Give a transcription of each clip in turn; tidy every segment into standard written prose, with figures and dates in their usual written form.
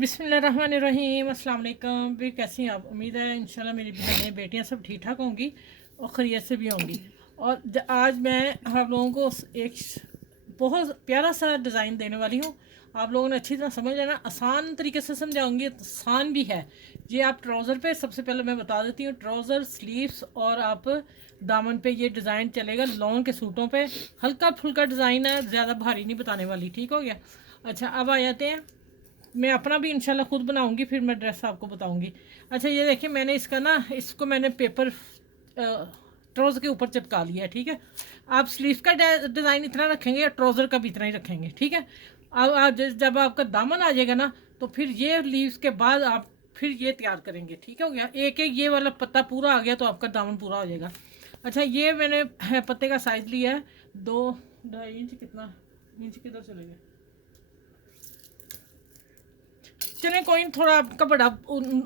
बिस्मिल्लाहिर्रहमानिर्रहीम अस्सलाम वालेकुम। भी कैसी हैं आप? उम्मीद है इंशाल्लाह मेरी बहनें बेटियां सब ठीक ठाक होंगी और खैरियत से भी होंगी। और आज मैं आप लोगों को एक बहुत प्यारा सा डिज़ाइन देने वाली हूँ। आप लोगों ने अच्छी तरह समझ लेना, आसान तरीके से समझाऊंगी, आसान भी है। ये आप ट्राउज़र पे, सबसे पहले मैं बता देती हूँ, ट्राउज़र स्लीव्स और आप दामन पे ये डिज़ाइन चलेगा। लॉन्ग के सूटों पे हल्का फुल्का डिज़ाइन है, ज़्यादा भारी नहीं बताने वाली। ठीक हो गया? अच्छा, अब आ जाते हैं। मैं अपना भी इंशाल्लाह खुद बनाऊंगी, फिर मैं ड्रेस आपको बताऊंगी। अच्छा, ये देखिए, मैंने इसका ना, इसको मैंने पेपर ट्राउज़र के ऊपर चिपका लिया है। ठीक है, आप स्लीव का डिज़ाइन इतना रखेंगे या ट्राउज़र का भी इतना ही रखेंगे। ठीक है, अब आप जब आपका दामन आ जाएगा ना, तो फिर ये लीव्स के बाद आप फिर ये तैयार करेंगे। ठीक हो गया? एक एक ये वाला पत्ता पूरा आ गया तो आपका दामन पूरा हो जाएगा। अच्छा, ये मैंने पत्ते का साइज़ लिया है 2-2.5 इंच। कितना इंच किधर चले गए? चले कोई नहीं, थोड़ा आपका बड़ा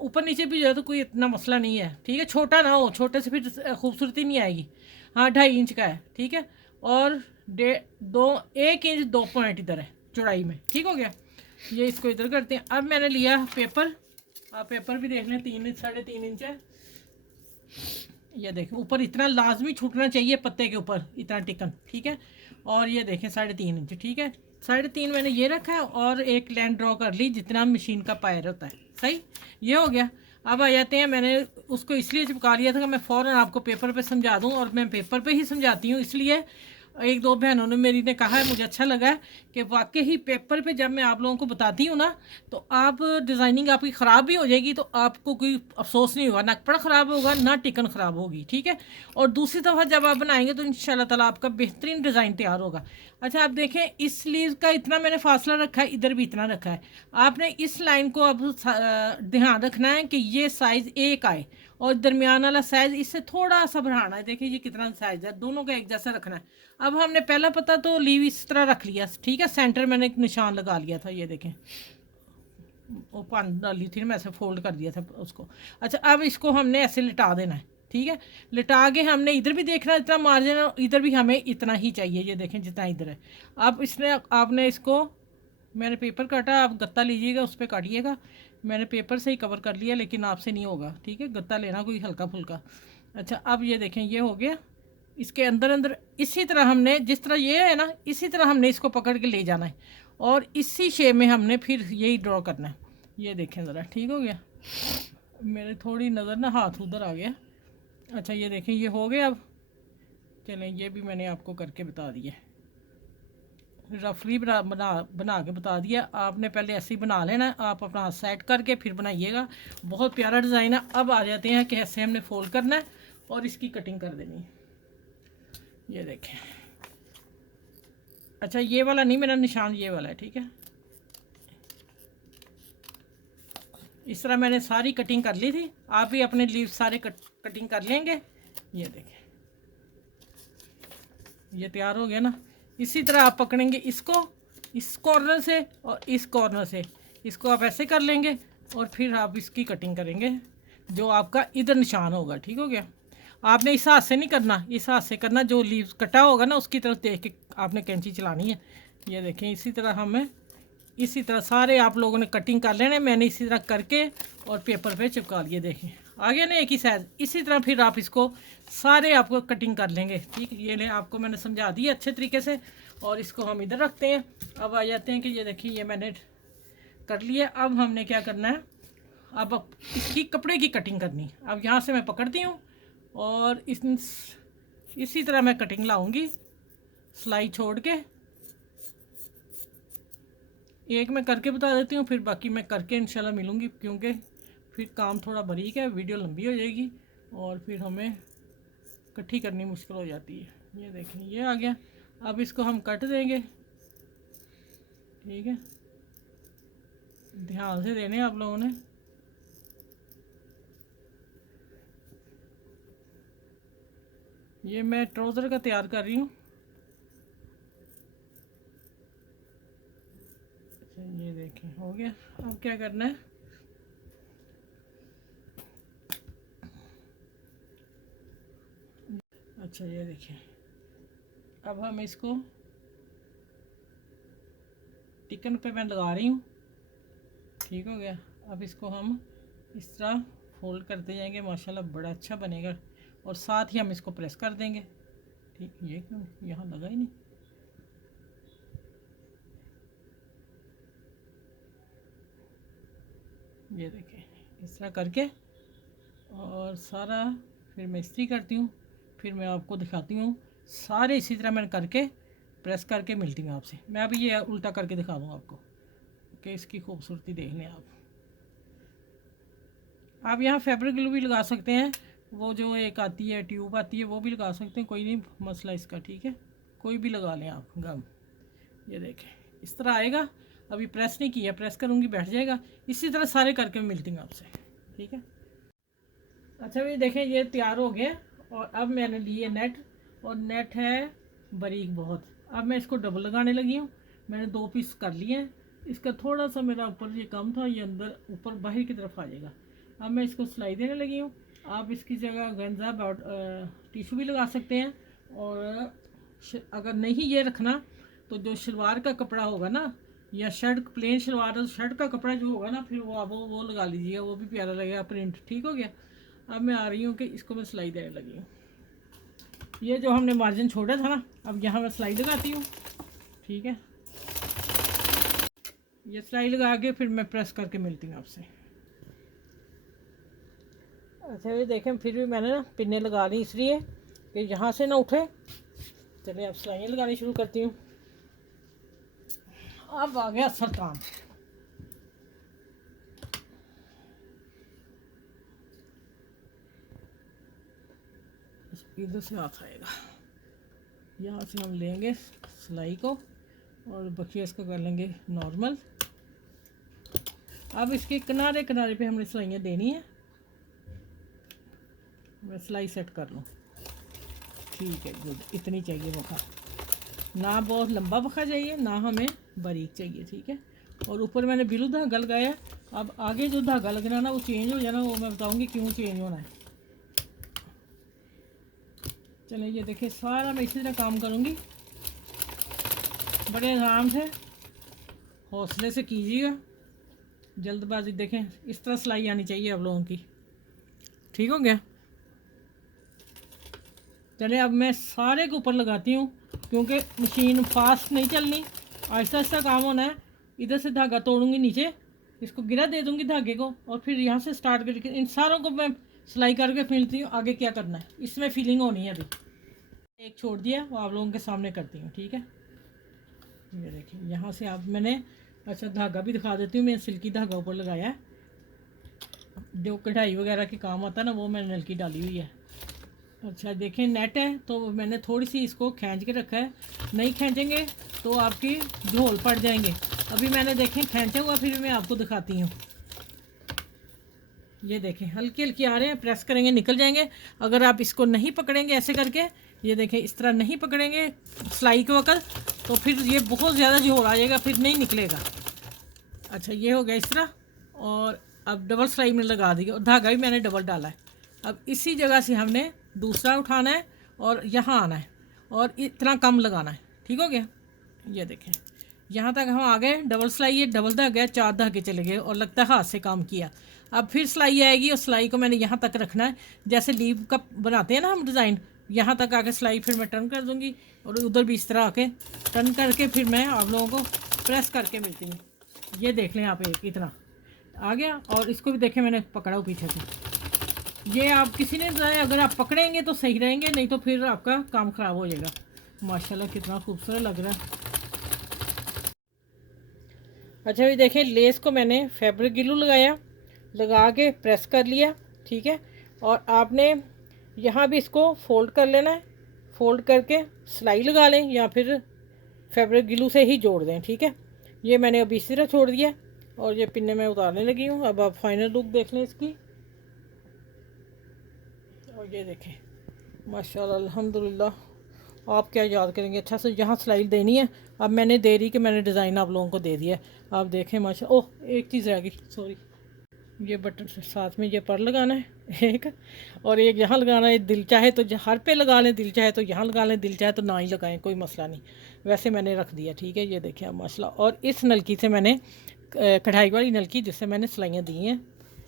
ऊपर नीचे भी जाए तो कोई इतना मसला नहीं है। ठीक है, छोटा ना हो, छोटे से फिर खूबसूरती नहीं आएगी। हाँ, 2.5 इंच का है। ठीक है, और 1 इंच 2 पॉइंट इधर है चौड़ाई में। ठीक हो गया? ये इसको इधर करते हैं। अब मैंने लिया पेपर, आप पेपर भी देख लें, 3 इंच 3.5 इंच है। ये देखें, ऊपर इतना लाजमी छूटना चाहिए पत्ते के ऊपर, इतना टिकन। ठीक है, और ये देखें 3.5 इंच। ठीक है, 3.5 मैंने ये रखा है और एक लाइन ड्रॉ कर ली जितना मशीन का पायर होता है। सही, ये हो गया। अब आ जाते हैं, मैंने उसको इसलिए चिपका लिया था कि मैं फ़ौरन आपको पेपर पे समझा दूं, और मैं पेपर पे ही समझाती हूँ। इसलिए एक दो बहनों ने मेरी ने कहा है, मुझे अच्छा लगा है कि वाकई ही पेपर पे जब मैं आप लोगों को बताती हूँ ना, तो आप डिज़ाइनिंग आपकी ख़राब भी हो जाएगी तो आपको कोई अफसोस नहीं होगा, ना कपड़ा ख़राब होगा ना टिकन ख़राब होगी। ठीक है, और दूसरी दफ़ा जब आप बनाएंगे तो इंशाल्लाह ताला आपका बेहतरीन डिज़ाइन तैयार होगा। अच्छा, आप देखें, इस स्लीव का इतना मैंने फासला रखा है, इधर भी इतना रखा है। आपने इस लाइन को अब ध्यान रखना है कि ये साइज़ एक आए, और दरमियान वाला साइज़ इससे थोड़ा सा बढ़ाना है। देखिए ये कितना साइज़ है, दोनों का एक जैसा रखना है। अब हमने पहला पता तो लीव इस तरह रख लिया। ठीक है, सेंटर मैंने एक निशान लगा लिया था, ये देखें, वो पान डाली थी ना, मैं ऐसे फोल्ड कर दिया था उसको। अच्छा, अब इसको हमने ऐसे लिटा देना है। ठीक है, लिटा के हमने इधर भी देखना इतना मार्जिन है, इधर भी हमें इतना ही चाहिए। ये देखें जितना इधर है। अब इसने आपने इसको, मैंने पेपर काटा, आप गत्ता लीजिएगा, उस पर काटिएगा। मैंने पेपर से ही कवर कर लिया, लेकिन आपसे नहीं होगा। ठीक है, गत्ता लेना कोई हल्का फुल्का। अच्छा, अब ये देखें, ये हो गया। इसके अंदर अंदर इसी तरह हमने, जिस तरह ये है ना, इसी तरह हमने इसको पकड़ के ले जाना है, और इसी शेप में हमने फिर यही ड्रॉ करना है। ये देखें ज़रा, ठीक हो गया? मेरे थोड़ी नज़र ना हाथ उधर आ गया। अच्छा, ये देखें, ये हो गया। अब चलें, ये भी मैंने आपको करके बता दिया, रफली बना बना बना के बता दिया। आपने पहले ऐसे ही बना लेना है, आप अपना हाथ सेट करके फिर बनाइएगा। बहुत प्यारा डिज़ाइन है। अब आ जाते हैं कि ऐसे हमने फोल्ड करना है और इसकी कटिंग कर देनी है। ये देखें। अच्छा, ये वाला नहीं, मेरा निशान ये वाला है। ठीक है, इस तरह मैंने सारी कटिंग कर ली थी। आप भी अपने लीव सारे कटिंग कर लेंगे। ये देखें, ये तैयार हो गया ना। इसी तरह आप पकड़ेंगे इसको, इस कॉर्नर से और इस कॉर्नर से, इसको आप ऐसे कर लेंगे और फिर आप इसकी कटिंग करेंगे जो आपका इधर निशान होगा। ठीक हो गया? आपने इस हाथ से नहीं करना, इस हाथ से करना, जो लीव कटा होगा ना उसकी तरफ देख के आपने कैंची चलानी है। ये देखें, इसी तरह हमें, इसी तरह सारे आप लोगों ने कटिंग कर लेने। मैंने इसी तरह करके और पेपर पे चिपका लिए। देखें, आ गया ना एक ही साइज़। इसी तरह फिर आप इसको सारे आपको कटिंग कर लेंगे। ठीक, ये ले आपको मैंने समझा दिया अच्छे तरीके से। और इसको हम इधर रखते हैं। अब आ जाते हैं कि ये देखिए, ये मैंने कर लिया। अब हमने क्या करना है, अब इसकी कपड़े की कटिंग करनी। अब यहाँ से मैं पकड़ती हूँ और इसी तरह मैं कटिंग लाऊंगी, सिलाई छोड़ के। एक मैं करके बता देती हूँ, फिर बाकी मैं करके इंशाल्लाह मिलूँगी, क्योंकि फिर काम थोड़ा बारीक है, वीडियो लंबी हो जाएगी और फिर हमें इकट्ठी करनी मुश्किल हो जाती है। ये देखें, ये आ गया। अब इसको हम कट देंगे। ठीक है, ध्यान से देने आप लोगों ने। ये मैं ट्राउज़र का तैयार कर रही हूँ। अच्छा, ये देखें, हो गया। अब क्या करना है, अच्छा ये देखिए, अब हम इसको टिकन पे मैं लगा रही हूँ। ठीक हो गया। अब इसको हम इस तरह फोल्ड करते जाएंगे, माशाल्लाह बड़ा अच्छा बनेगा। और साथ ही हम इसको प्रेस कर देंगे। ठीक, ये क्यों यहाँ लगा ही नहीं। ये देखें इस तरह करके, और सारा फिर मैं इस्त्री करती हूँ, फिर मैं आपको दिखाती हूँ। सारे इसी तरह मैंने करके प्रेस करके मिलती हूँ आपसे। मैं अभी ये उल्टा करके दिखा दूँ आपको कि इसकी खूबसूरती देख लें आप यहाँ फैब्रिक ग्लू भी लगा सकते हैं, वो जो एक आती है ट्यूब आती है वो भी लगा सकते हैं, कोई नहीं मसला इसका। ठीक है, कोई भी लगा लें आप गम। ये देखें इस तरह आएगा। अभी प्रेस नहीं किया, प्रेस करूँगी बैठ जाएगा। इसी तरह सारे करके मिलती हूँ आपसे। ठीक है, अच्छा भाई देखें ये तैयार हो गया। और अब मैंने लिए नेट, और नेट है बारीक बहुत। अब मैं इसको डबल लगाने लगी हूँ। मैंने 2 पीस कर लिए हैं। इसका थोड़ा सा मेरा ऊपर ये कम था, ये अंदर ऊपर बाहर की तरफ आ जाएगा। अब मैं इसको सिलाई देने लगी हूँ। आप इसकी जगह गंजा टिशू भी लगा सकते हैं। और अगर नहीं ये रखना तो जो शलवार का कपड़ा होगा ना, या शर्ट प्लेन शलवार और शर्ट का कपड़ा जो होगा ना, फिर वो आप वो लगा लीजिएगा, वो भी प्यारा लगेगा प्रिंट। ठीक हो गया। अब मैं आ रही हूँ कि इसको मैं सिलाई देने लगी हूँ। ये जो हमने मार्जिन छोड़ा था ना, अब यहाँ मैं सिलाई लगाती हूँ। ठीक है, ये सिलाई लगा के फिर मैं प्रेस करके मिलती हूँ आपसे। अच्छा ये देखें फिर भी मैंने ना पिन्ने लगा ली, इसलिए कि यहाँ से ना उठे। चलिए अब सिलाइयाँ लगानी शुरू करती हूँ। अब आ गया असल काम। इधर से हाथ आएगा, यहाँ से हम लेंगे सिलाई को और बखिया इसको कर लेंगे नॉर्मल। अब इसके किनारे किनारे पे हमने सिलाइयाँ देनी है। मैं सिलाई सेट कर लूँ। ठीक है, गुड, इतनी चाहिए बखा, ना बहुत लंबा बखा चाहिए ना हमें बारीक चाहिए। ठीक है, और ऊपर मैंने ब्लू धागा लगाया। अब आगे जो धागा लगना ना वो चेंज हो जाना, वो मैं बताऊँगी क्यों चेंज होना है। चलिए ये देखिए सारा मैं इसी तरह काम करूँगी, बड़े आराम से हौसले से कीजिएगा, जल्दबाजी। देखें इस तरह सिलाई आनी चाहिए आप लोगों की। ठीक हो गया। चलिए अब मैं सारे के ऊपर लगाती हूँ, क्योंकि मशीन फास्ट नहीं चलनी, आहिस्ता आहिस्ता काम होना है। इधर से धागा तोड़ूंगी नीचे, इसको गिरा दे दूँगी धागे को, और फिर यहाँ से स्टार्ट करके इन सारों को मैं सिलाई करके मिलती हूँ। आगे क्या करना है इसमें फीलिंग होनी है। अभी एक छोड़ दिया, वो आप लोगों के सामने करती हूँ। ठीक है, ये देखिए यहाँ से आप मैंने, अच्छा धागा भी दिखा देती हूँ। मैं सिल्की धागा ऊपर लगाया है, जो कढ़ाई वगैरह के काम आता है ना, वो मैंने नलकी डाली हुई है। अच्छा देखें नेट है तो मैंने थोड़ी सी इसको खींच के रखा है, नहीं खींचेंगे तो आपकी झोल पड़ जाएंगे। अभी मैंने देखें खींचा हुआ, फिर मैं आपको दिखाती हूँ। ये देखें हल्की हल्की आ रहे हैं, प्रेस करेंगे निकल जाएंगे। अगर आप इसको नहीं पकड़ेंगे ऐसे करके, ये देखें इस तरह नहीं पकड़ेंगे सिलाई के वक्त, तो फिर ये बहुत ज़्यादा झोल आ जाएगा, फिर नहीं निकलेगा। अच्छा ये हो गया इस तरह। और अब डबल सिलाई में लगा दी, और धागा भी मैंने डबल डाला है। अब इसी जगह से हमने दूसरा उठाना है और यहाँ आना है, और इतना कम लगाना है। ठीक हो गया। ये देखें यहाँ तक हम आ गए, डबल सिलाई, ये डबल धागा 4 धागे चले गए, और लगता है हाथ से काम किया। अब फिर सिलाई आएगी, और सिलाई को मैंने यहाँ तक रखना है, जैसे लीव का बनाते हैं ना हम डिज़ाइन, यहाँ तक आके सिलाई फिर मैं टर्न कर दूँगी, और उधर भी इस तरह आके टर्न करके फिर मैं आप लोगों को प्रेस करके मिलती हूँ। ये देख लें आप, एक इतना आ गया। और इसको भी देखें मैंने पकड़ा हो पीछे से। ये आप किसी ने बताया, अगर आप पकड़ेंगे तो सही रहेंगे, नहीं तो फिर आपका काम ख़राब हो जाएगा। माशाल्लाह कितना खूबसूरत लग रहा है। अच्छा भी देखें लेस को मैंने फैब्रिक ग्लू लगाया, लगा के प्रेस कर लिया। ठीक है, और आपने यहाँ भी इसको फोल्ड कर लेना है, फोल्ड करके सिलाई लगा लें या फिर फैब्रिक ग्लू से ही जोड़ दें। ठीक है, ये मैंने अभी इसी तरह छोड़ दिया, और ये पिन्ने में उतारने लगी हूँ। अब आप फाइनल लुक देख लें इसकी। और ये देखें माशाल्लाह अल्हम्दुलिल्लाह, आप क्या याद करेंगे। अच्छा से यहाँ सिलाई देनी है। अब मैंने दे रही कि मैंने डिज़ाइन आप लोगों को दे दिया है। आप देखें माशाल्लाह। ओह एक चीज़ रह गई, सॉरी, ये बटन से साथ में ये पर लगाना है एक, और एक यहाँ लगाना है। दिल चाहे तो हर पे लगा लें, दिल चाहे तो यहाँ लगा लें, दिल चाहे तो ना ही लगाएं, कोई मसला नहीं, वैसे मैंने रख दिया। ठीक है, ये देखें आप माशाल्लाह। और इस नलकी से मैंने कढ़ाई वाली नलकी जिससे मैंने सिलाइयाँ दी हैं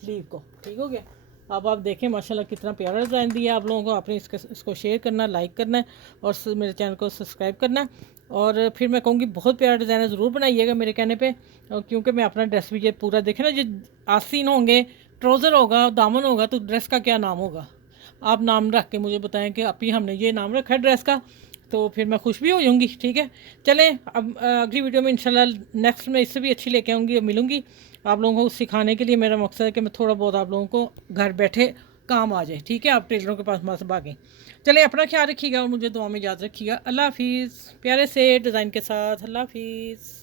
स्लीव को। ठीक हो गया। अब आप देखें माशाल्लाह कितना प्यारा डिज़ाइन दिया आप लोगों को। आपने इसको शेयर करना, लाइक करना है और मेरे चैनल को सब्सक्राइब करना है। और फिर मैं कहूँगी बहुत प्यारा डिज़ाइन है, ज़रूर बनाइएगा मेरे कहने पे। क्योंकि मैं अपना ड्रेस भी ये पूरा देखें ना, जो आस्तीन होंगे, ट्राउज़र होगा, दामन होगा, तो ड्रेस का क्या नाम होगा। आप नाम रख के मुझे बताएं कि अभी हमने ये नाम रखा है ड्रेस का, तो फिर मैं खुश भी हो जाऊँगी। ठीक है, चलें अब अगली वीडियो में इंशाल्लाह नेक्स्ट में इससे भी अच्छी लेके आऊँगी और मिलूँगी आप लोगों को सिखाने के लिए। मेरा मकसद है कि मैं थोड़ा बहुत आप लोगों को घर बैठे काम आ जाए। ठीक है, आप टेलरों के पास मत भागें। चलें, अपना ख्याल रखिएगा और मुझे दुआ में याद रखिएगा। अल्लाह हाफिज़। प्यारे से डिज़ाइन के साथ अल्लाह हाफिज़।